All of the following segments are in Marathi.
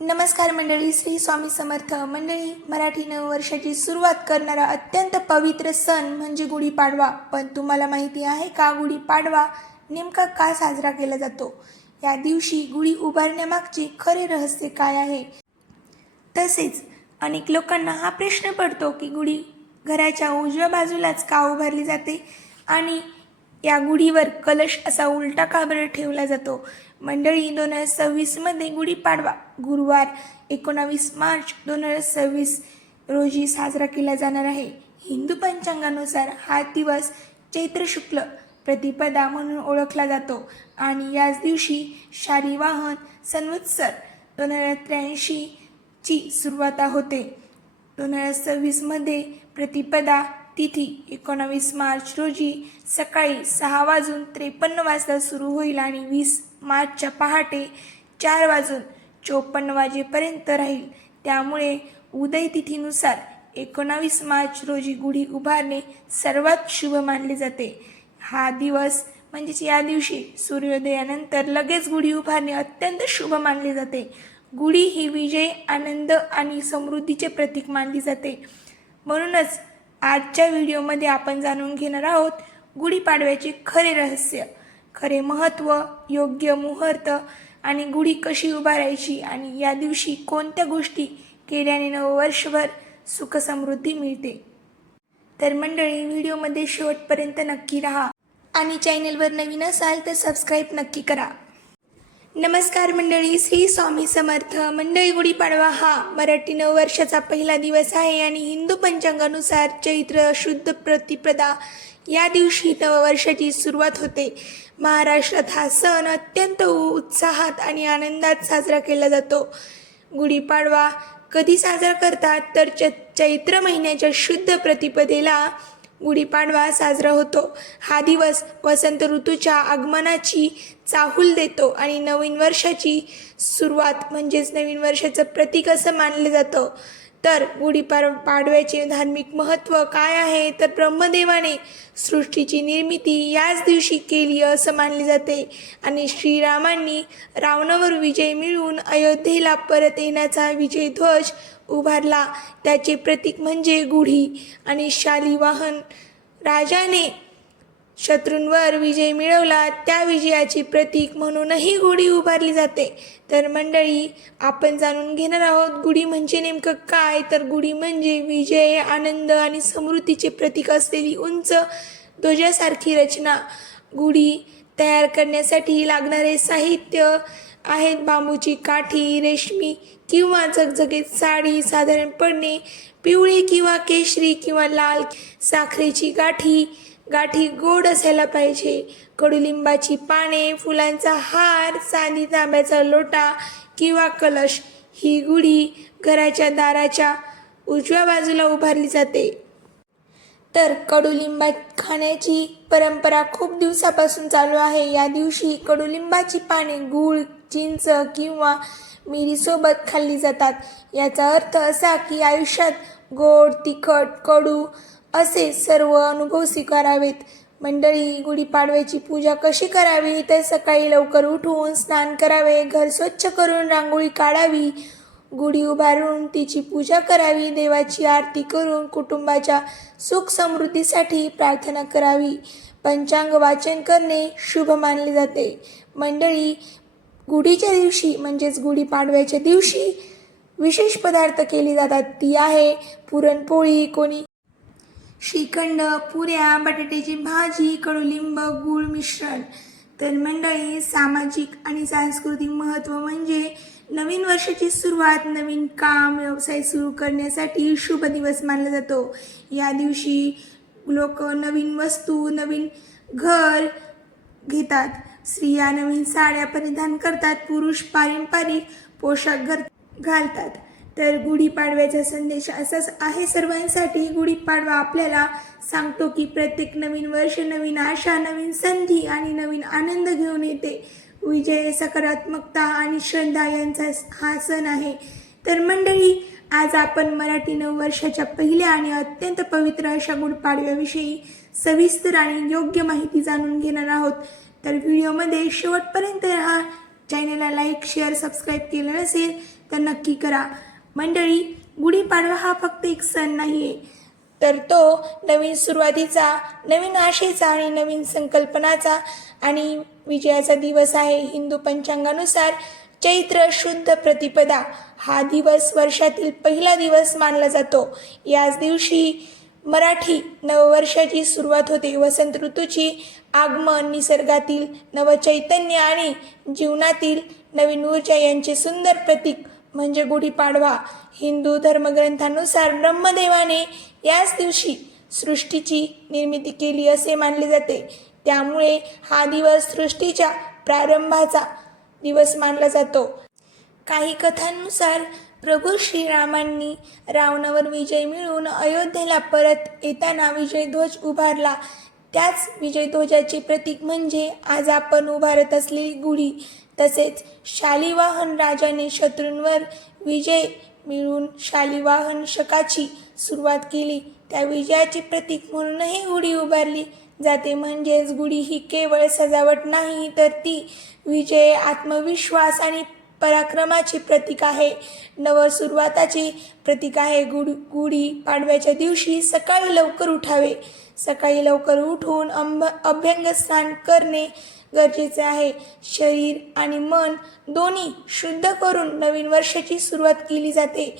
नमस्कार मंडळी, श्री स्वामी समर्थ मंडळी. मराठी नववर्षाची सुरुवात करणारा अत्यंत पवित्र सण म्हणजे गुढीपाडवा. पण तुम्हाला माहिती आहे का, गुढीपाडवा नेमका का साजरा केला जातो? या दिवशी गुढी उभारण्यामागचे खरे रहस्य काय आहे? तसेच अनेक लोकांना हा प्रश्न पडतो की गुढी घराच्या उजव्या बाजूलाच का उभारली जाते आणि या गुढीवर कलश असा उलटा का बरं ठेवला जातो? मंडळी, 2026मध्ये गुढीपाडवा गुरुवार 19 मार्च 2026 रोजी साजरा केला जाणार आहे. हिंदू पंचांगानुसार हा दिवस चैत्र शुक्ल प्रतिपदा म्हणून ओळखला जातो आणि याच दिवशी शालिवाहन संवत्सर 2083 ची सुरुवात होते. 2026मध्ये प्रतिपदा तिथी 19 मार्च रोजी सकाळी 6:53 सुरू होईल आणि 20 मार्चच्या पहाटे 4:54 वाजेपर्यंत राहील. त्यामुळे उदय तिथीनुसार 19 मार्च रोजी गुढी उभारणे सर्वात शुभ मानले जाते. हा दिवस म्हणजेच या दिवशी सूर्योदयानंतर लगेच गुढी उभारणे अत्यंत शुभ मानले जाते. गुढी ही विजय, आनंद आणि समृद्धीचे प्रतीक मानली जाते. म्हणूनच आजच्या व्हिडिओमध्ये आपण जाणून घेणार आहोत गुढीपाडव्याचे खरे रहस्य, खरे महत्त्व, योग्य मुहूर्त आणि गुढी कशी उभारायची आणि या दिवशी कोणत्या गोष्टी केल्याने नववर्षभर सुख समृद्धी मिळते. तर मंडळी, व्हिडिओमध्ये शेवटपर्यंत नक्की राहा आणि चॅनलवर नवीन असाल तर सबस्क्राईब नक्की करा. नमस्कार मंडळी, श्री स्वामी समर्थ मंडळी. गुढीपाडवा हा मराठी नववर्षाचा पहिला दिवस आहे आणि हिंदू पंचांगानुसार चैत्र शुद्ध प्रतिपदा या दिवशी नववर्षाची सुरुवात होते. महाराष्ट्रात हा सण अत्यंत उत्साहात आणि आनंदात साजरा केला जातो. गुढीपाडवा कधी साजरा करतात तर चैत्र महिन्याच्या शुद्ध प्रतिपदेला गुढीपाडवा साजरा होतो. हा दिवस वसंत ऋतूच्या आगमनाची चाहूल देतो आणि नवीन वर्षाची सुरुवात म्हणजेच नवीन वर्षाचं प्रतीक असं मानलं जातं. तर गुढीपाडव्याचे धार्मिक महत्त्व काय आहे तर ब्रह्मदेवाने सृष्टीची निर्मिती याच दिवशी केली असं मानले जाते आणि श्रीरामांनी रावणावर विजय मिळवून अयोध्येला परत येण्याचा विजयध्वज उभारला. त्याचे प्रतीक म्हणजे गुढी आणि शालिवाहन राजाने शत्रूंवर विजय मिळवला त्या विजयाचे प्रतीक म्हणूनही गुढी उभारली जाते. तर मंडळी, आपण जाणून घेणार आहोत गुढी म्हणजे नेमकं काय. तर गुढी म्हणजे विजय, आनंद आणि समृद्धीचे प्रतीक असलेली उंच ध्वजासारखी रचना. गुढी तयार करण्यासाठी लागणारे साहित्य आहेत बांबूची काठी, रेशमी किंवा झगझगीत साडी, साधारणपणे पिवळी किंवा केशरी किंवा लाल, साखरेची गाठी गोड असायला पाहिजे, कडुलिंबाची पाने, फुलांचा हार, चांदी तांब्याचा लोटा किंवा कलश. ही गुढी घराच्या दाराच्या उजव्या बाजूला उभारली जाते. तर कडुलिंबा खाण्याची परंपरा खूप दिवसापासून चालू आहे. या दिवशी कडुलिंबाची पाने गूळ, चिंच किंवा मिरीसोबत खाल्ली जातात. याचा अर्थ असा की आयुष्यात गोड, तिखट, कडू असे सर्व अनुभव स्वीकारावेत. मंडळी, गुढीपाडव्याची पूजा कशी करावी तर सकाळी लवकर उठून स्नान करावे, घर स्वच्छ करून रांगोळी काढावी, गुढी उभारून तिची पूजा करावी, देवाची आरती करून कुटुंबाच्या सुख समृद्धीसाठी प्रार्थना करावी, पंचांग वाचन करणे शुभ मानले जाते. मंडळी, गुढीच्या दिवशी म्हणजेच गुढीपाडव्याच्या दिवशी विशेष पदार्थ केले जातात. ती आहे पुरणपोळी, कोणी श्रीखंड, पुऱ्या, बटाट्याची भाजी, कडुलिंब, गूळ मिश्रण. तर मंडळी, सामाजिक आणि सांस्कृतिक महत्त्व म्हणजे नवीन वर्षाची सुरुवात, नवीन काम, व्यवसाय सुरू करण्यासाठी शुभ दिवस मानला जातो. या दिवशी लोक नवीन वस्तू, नवीन घर घेतात. स्त्रिया नवीन साड्या परिधान करतात, पुरुष पारंपरिक पोशाख घालतात. तर गुढीपाडव्याचा संदेश असाच आहे सर्वांसाठी. गुढीपाडवा आपल्याला सांगतो की प्रत्येक नवीन वर्ष नवीन आशा, नवीन संधी आणि नवीन आनंद घेऊन येते. विजय, सकारात्मकता आणि श्रद्धा यांचा हा सण आहे. तर मंडळी, आज आपण मराठी नववर्षाच्या पहिल्या आणि अत्यंत पवित्र अशा गुढीपाडव्याविषयी सविस्तर आणि योग्य माहिती जाणून घेणार आहोत. तर व्हिडिओमध्ये शेवटपर्यंत राहा. चॅनलला लाईक, शेअर, सबस्क्राईब केलं नसेल तर नक्की करा. मंडळी, गुढीपाडवा हा फक्त एक सण नाही आहे, तर तो नवीन सुरुवातीचा, नवीन आशेचा आणि नवीन संकल्पनाचा आणि विजयाचा दिवस आहे. हिंदू पंचांगानुसार चैत्र शुद्ध प्रतिपदा हा दिवस वर्षातील पहिला दिवस मानला जातो. याच दिवशी मराठी नववर्षाची सुरुवात होते. वसंत ऋतूची आगमन, निसर्गातील नवचैतन्य आणि जीवनातील नवीन ऊर्जा यांचे सुंदर प्रतीक म्हणजे गुढीपाडवा. हिंदू धर्मग्रंथानुसार ब्रह्मदेवाने याच दिवशी सृष्टीची निर्मिती केली असे मानले जाते. त्यामुळे हा दिवस सृष्टीच्या प्रारंभाचा दिवस मानला जातो. काही कथांनुसार प्रभू श्रीरामांनी रावणावर विजय मिळवून अयोध्येला परत येताना विजयध्वज उभारला. त्याच विजयध्वजाचे प्रतीक म्हणजे आज आपण उभारत असलेली गुढी. तसेच शालिवाहन राजाने शत्रूंवर विजय मिळवून शालिवाहन शकाची सुरुवात केली. त्या विजयाचे प्रतीक म्हणूनही गुढी उभारली जाते. म्हणजेच गुढी ही केवळ सजावट नाही, तर ती विजय, आत्मविश्वास आणि पराक्रमाचे प्रतीक आहे. नवसुरुवाताचे प्रतीक आहे. गुढी पाडव्याच्या दिवशी सकाळी लवकर उठावे. सकाळी लवकर उठून अभ्यंग स्नान करणे गरजेचे आहे. शरीर आणि मन दोन्ही शुद्ध करून नवीन वर्षाची सुरुवात केली जाते.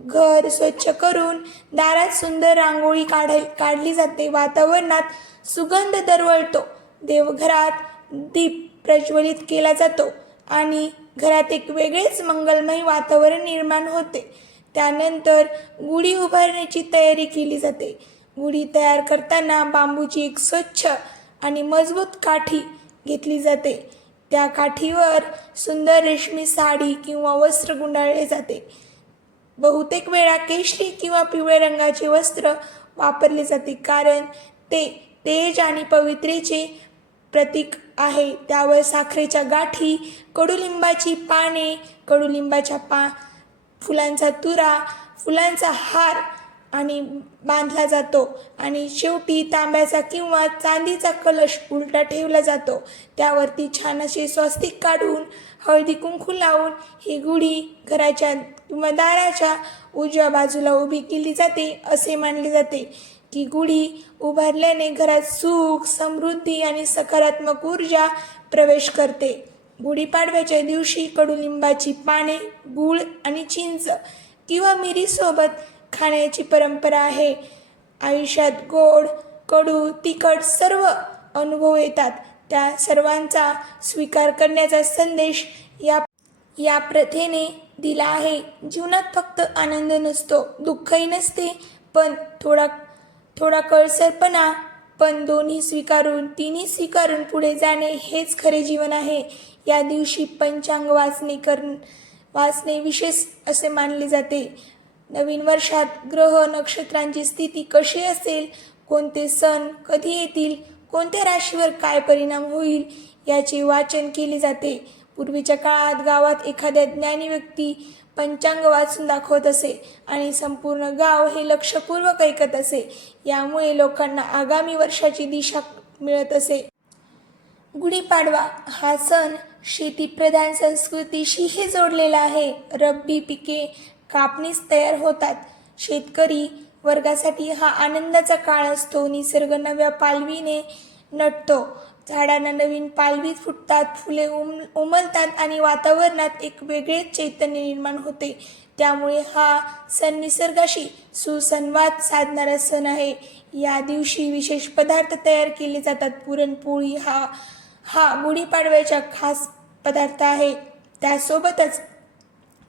घर स्वच्छ करून दारात सुंदर रांगोळी काढली जाते. वातावरणात सुगंध दरवळतो. देवघरात दीप प्रज्वलित केला जातो आणि घरात एक वेगळेच मंगलमय वातावरण निर्माण होते. त्यानंतर गुढी उभारण्याची तयारी केली जाते. गुढी तयार करताना बांबूची एक स्वच्छ आणि मजबूत काठी घेतली जाते. त्या काठीवर सुंदर रेशमी साडी किंवा वस्त्र गुंडाळले जाते. बहुतेक वेळा केशरी किंवा पिवळ्या रंगाचे वस्त्र वापरले जाते, कारण ते तेज आणि पवित्रेचे प्रतीक आहे. त्यावर साखरेच्या गाठी, कडुलिंबाची पाने, कडुलिंबाच्या फुलांचा तुरा, फुलांचा हार आणि बांधला जातो आणि शेवटी तांब्याचा किंवा चांदीचा कलश उलटा ठेवला जातो. त्यावरती छान असे स्वस्तिक काढून हळदी कुंकू लावून ही गुढी घराच्या किंवा दाराच्या उजव्या बाजूला उभी केली जाते. असे मानले जाते की गुढी उभारल्याने घरात सुख, समृद्धी आणि सकारात्मक ऊर्जा प्रवेश करते. गुढीपाडव्याच्या दिवशी कडुलिंबाची पाने, गूळ आणि चिंच किंवा मिरीसोबत खाण्याची परंपरा आहे. आयुष्यात गोड, कडू, तिखट सर्व अनुभव येतात. त्या सर्वांचा स्वीकार करण्याचा संदेश या प्रथेने दिला आहे. जीवनात फक्त आनंद नसतो, दुःखही नसते, पण थोडा कळसरपणा, पण तिन्ही स्वीकारून पुढे जाणे हेच खरे जीवन आहे. या दिवशी पंचांग वाचणे विशेष असे मानले जाते. नवीन वर्षात ग्रह नक्षत्रांची स्थिती कशी असेल, कोणते सण कधी येतील, कोणत्या राशीवर काय परिणाम होईल याचे वाचन केले जाते. पूर्वीच्या काळात गावात एखाद्या ज्ञानी व्यक्ती पंचांग वाचून दाखवत असे आणि संपूर्ण गाव हे लक्षपूर्वक ऐकत असे. यामुळे लोकांना आगामी वर्षाची दिशा मिळत असे. गुढीपाडवा हा सण शेतीप्रधान संस्कृतीशीही जोडलेला आहे. रब्बी पिके कापणीस तयार होतात. शेतकरी वर्गासाठी हा आनंदाचा काळ असतो. निसर्ग नव्या पालवीने नटतो. झाडांना नवीन पालवी फुटतात, फुले उमलतात आणि वातावरणात एक वेगळेच चैतन्य निर्माण होते. त्यामुळे हा सण निसर्गाशी सुसंवाद साधणारा सण आहे. या दिवशी विशेष पदार्थ तयार केले जातात. पुरणपोळी हा गुढीपाडव्याचा खास पदार्थ आहे. त्यासोबतच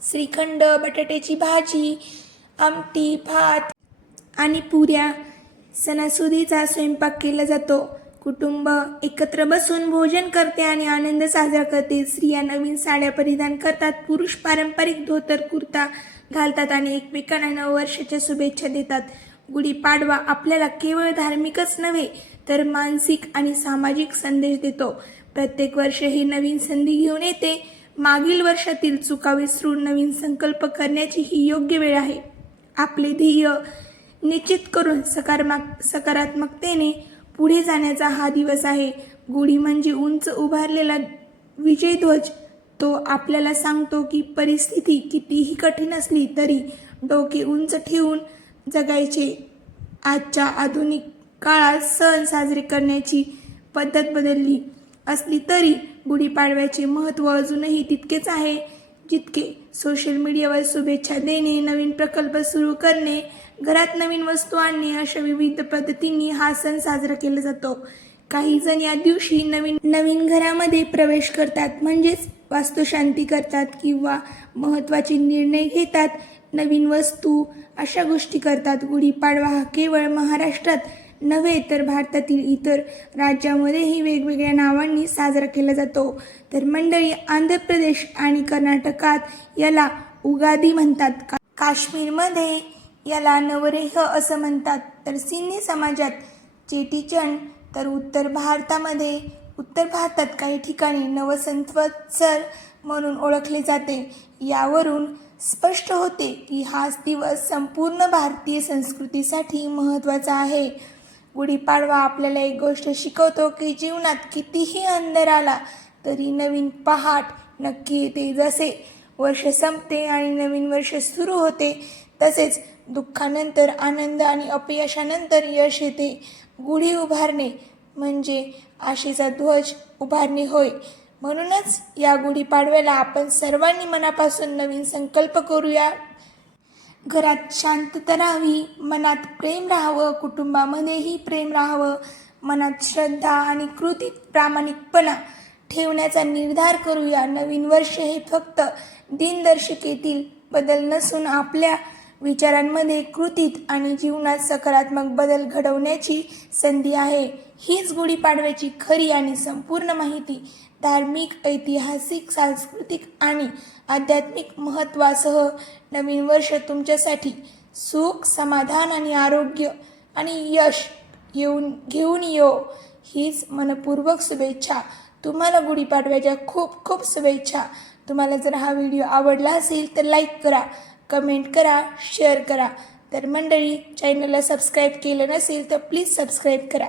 श्रीखंड, बटाट्याची भाजी, आमटी, भात आणि पुऱ्या सणासुदीचा स्वयंपाक केला जातो. कुटुंब एकत्र बसून भोजन करते आणि आनंद साजरा करते. स्त्रिया नवीन साड्या परिधान करतात, पुरुष पारंपरिक धोतर कुर्ता घालतात आणि एकमेकांना नववर्षाच्या शुभेच्छा देतात. गुढीपाडवा आपल्याला केवळ धार्मिकच नव्हे तर मानसिक आणि सामाजिक संदेश देतो. प्रत्येक वर्ष ही नवीन संधी घेऊन येते. मागील वर्षातील चुका विसरून नवीन संकल्प करण्याची ही योग्य वेळ आहे. आपले ध्येय निश्चित करून सकारात्मकतेने पुढे जाण्याचा हा दिवस आहे. गुढी म्हणजे उंच उभारलेला विजयध्वज. तो आपल्याला सांगतो की परिस्थिती कितीही कठीण असली तरी डोके उंच ठेवून जगायचे. आजच्या आधुनिक काळात सण साजरे करण्याची पद्धत बदलली असली तरी गुढीपाडव्याचे महत्त्व अजूनही तितकेच आहे जितके सोशल मीडियावर शुभेच्छा देणे, नवीन प्रकल्प सुरू करणे, घरात नवीन वस्तू आणणे अशा विविध पद्धतींनी हा सण साजरा केला जातो. काही जण या दिवशी नवीन घरामध्ये प्रवेश करतात, म्हणजेच वास्तुशांती करतात किंवा महत्त्वाचे निर्णय घेतात, नवीन वस्तू अशा गोष्टी करतात. गुढीपाडवा हा केवळ महाराष्ट्रात नव्हे तर भारतातील इतर राज्यामध्येही वेगवेगळ्या नावांनी साजरा केला जातो. तर मंडळी, आंध्र प्रदेश आणि कर्नाटकात याला उगादी म्हणतात, काश्मीरमध्ये याला नवरेह असं म्हणतात, तर सिंधी समाजात चेटीचंड, तर उत्तर भारतात काही ठिकाणी नवसंवत्सर म्हणून ओळखले जाते. यावरून स्पष्ट होते की हाच दिवस संपूर्ण भारतीय संस्कृतीसाठी महत्त्वाचा आहे. गुढीपाडवा आपल्याला एक गोष्ट शिकवतो की जीवनात कितीही अंधार आला तरी नवीन पहाट नक्की येते. जसे वर्ष संपते आणि नवीन वर्ष सुरू होते, तसेच दुःखानंतर आनंद आणि अपयशानंतर यश येते. गुढी उभारणे म्हणजे आशेचा ध्वज उभारणे होय. म्हणूनच या गुढीपाडव्याला आपण सर्वांनी मनापासून नवीन संकल्प करूया. घरात शांतता राहावी, मनात प्रेम राहावं, कुटुंबामध्येही प्रेम राहावं, मनात श्रद्धा आणि कृतीत प्रामाणिकपणा ठेवण्याचा निर्धार करूया. नवीन वर्ष हे फक्त दिनदर्शिकेतील बदल नसून आपल्या विचारांमध्ये, कृतीत आणि जीवनात सकारात्मक बदल घडवण्याची संधी आहे. हीच गुढीपाडव्याची खरी आणि संपूर्ण माहिती. धार्मिक, ऐतिहासिक, सांस्कृतिक आणि आध्यात्मिक महत्त्वासह नवीन वर्ष तुमच्यासाठी सुख, समाधान आणि आरोग्य आणि यश घेऊन येऊ हीच मनपूर्वक शुभेच्छा. तुम्हाला गुढीपाडव्याच्या खूप खूप शुभेच्छा. तुम्हाला जर हा व्हिडिओ आवडला असेल तर लाईक करा, कमेंट करा, शेअर करा. तर मंडळी, चॅनलला सबस्क्राईब केलं नसेल तर प्लीज सबस्क्राईब करा.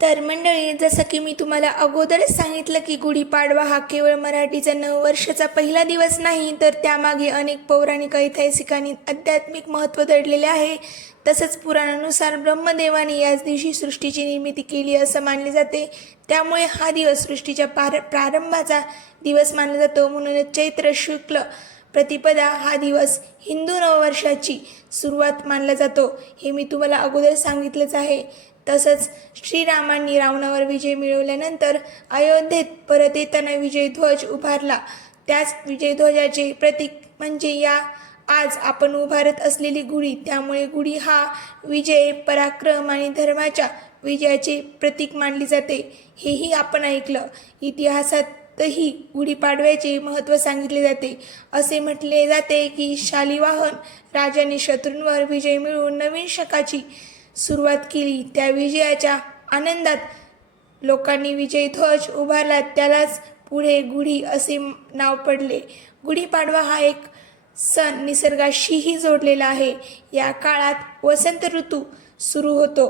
तर मंडळी, जसं की मी तुम्हाला अगोदरच सांगितलं की गुढीपाडवा हा केवळ मराठीचा नववर्षाचा पहिला दिवस नाही, तर त्यामागे अनेक पौराणिक, ऐतिहासिक आणि आध्यात्मिक महत्त्व दडलेले आहे. तसंच पुराणानुसार ब्रह्मदेवाने याच दिवशी सृष्टीची निर्मिती केली असं मानले जाते. त्यामुळे हा दिवस सृष्टीच्या प्रारंभाचा दिवस मानला जातो. म्हणूनच चैत्र शुक्ल प्रतिपदा हा दिवस हिंदू नववर्षाची सुरुवात मानला जातो. हे मी तुम्हाला अगोदर सांगितलंच आहे. तसंच श्रीरामांनी रावणावर विजय मिळवल्यानंतर अयोध्येत परत येताना विजयध्वज उभारला. त्याच विजयध्वजाचे प्रतीक म्हणजे आज आपण उभारत असलेली गुढी. त्यामुळे गुढी हा विजय, पराक्रम आणि धर्माच्या विजयाचे प्रतीक मानली जाते. हेही आपण ऐकलं. इतिहासातही गुढीपाडव्याचे महत्त्व सांगितले जाते. असे म्हटले जाते की शालिवाहन राजाने शत्रूंवर विजय मिळवून नवीन शकाची सुरुवात केली. त्या विजयाच्या आनंदात लोकांनी विजयध्वज उभारला, त्यालाच पुढे गुढी असे नाव पडले. गुढीपाडवा हा एक सण निसर्गाशीही जोडलेला आहे. या काळात वसंत ऋतू सुरू होतो,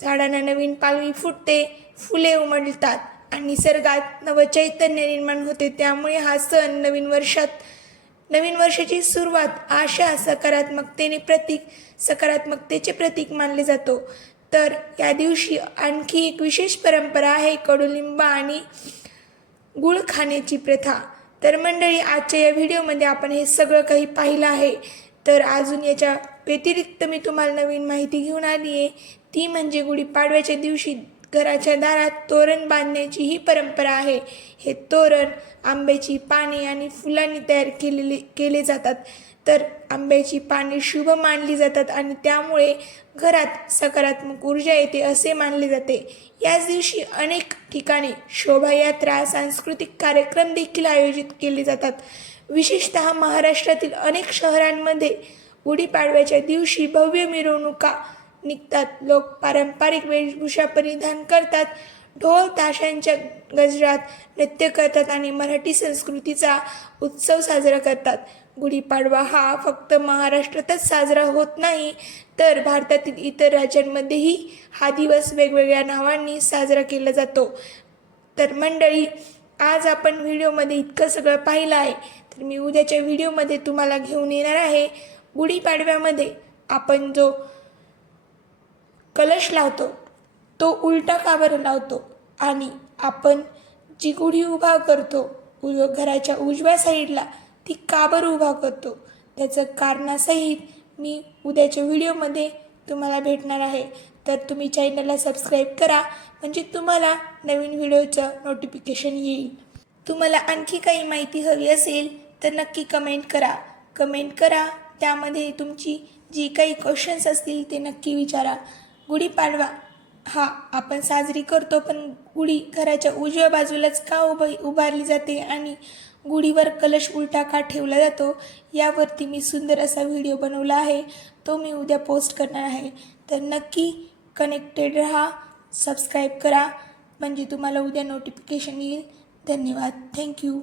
झाडांना नवीन पालवी फुटते, फुले उमलतात आणि निसर्गात नवचैतन्य निर्माण होते. त्यामुळे हा सण नवीन वर्षाची सुरुवात, आशा, सकारात्मकतेचे प्रतीक मानले जातो. तर या दिवशी आणखी एक विशेष परंपरा आहे, कडुलिंब आणि गुळ खाण्याची प्रथा. तर मंडळी, आजच्या या व्हिडिओमध्ये आपण हे सगळं काही पाहिलं आहे. तर अजून याच्या व्यतिरिक्त मी तुम्हाला नवीन माहिती घेऊन आली आहे. ती म्हणजे गुढीपाडव्याच्या दिवशी घराच्या दारात तोरण बांधण्याची ही परंपरा आहे. हे तोरण आंब्याची पाने आणि फुलांनी तयार केले जातात. तर आंब्याची पाने शुभ मानली जातात आणि त्यामुळे घरात सकारात्मक ऊर्जा येते असे मानले जाते. याच दिवशी अनेक ठिकाणी शोभायात्रा, सांस्कृतिक कार्यक्रम देखील आयोजित केले जातात. विशेषतः महाराष्ट्रातील अनेक शहरांमध्ये गुढीपाडव्याच्या दिवशी भव्य मिरवणुका निघतात. लोक पारंपरिक वेशभूषा परिधान करतात, ढोल ताशांच्या गजरात नृत्य करतात आणि मराठी संस्कृतीचा उत्सव साजरा करतात. गुढीपाडवा हा फक्त महाराष्ट्रातच साजरा होत नाही, तर भारतातील इतर राज्यांमध्येही हा दिवस वेगवेगळ्या नावांनी साजरा केला जातो. तर मंडळी, आज आपण व्हिडिओमध्ये इतकं सगळं पाहिलं आहे, तर मी उद्याच्या व्हिडिओमध्ये तुम्हाला घेऊन येणार आहे गुढीपाडव्यामध्ये आपण जो कलश लावतो तो उलटा का बरं लावतो आणि आपण जी गुढी उभा करतो घराच्या उजव्या साईडला ती का बरं उभा करतो त्याचं कारणासहित मी उद्याच्या व्हिडिओमध्ये तुम्हाला भेटणार आहे. तर तुम्ही चॅनलला सबस्क्राईब करा म्हणजे तुम्हाला नवीन व्हिडिओचं नोटिफिकेशन येईल. तुम्हाला आणखी काही माहिती हवी असेल तर नक्की कमेंट करा. त्यामध्ये तुमची जी काही क्वेश्चन्स असतील ते नक्की विचारा. गुढीपाडवा हा आपण साजरी करतो, पण गुढी घराच्या उजव्या बाजूलाच का उभारली जाते आणि गुढीवर कलश उलटा का ठेवला जातो यावरती मी सुंदर असा व्हिडिओ बनवला आहे. तो मी उद्या पोस्ट करणार आहे. तर नक्की कनेक्टेड राहा, सबस्क्राईब करा म्हणजे तुम्हाला उद्या नोटिफिकेशन येईल. धन्यवाद. थँक्यू.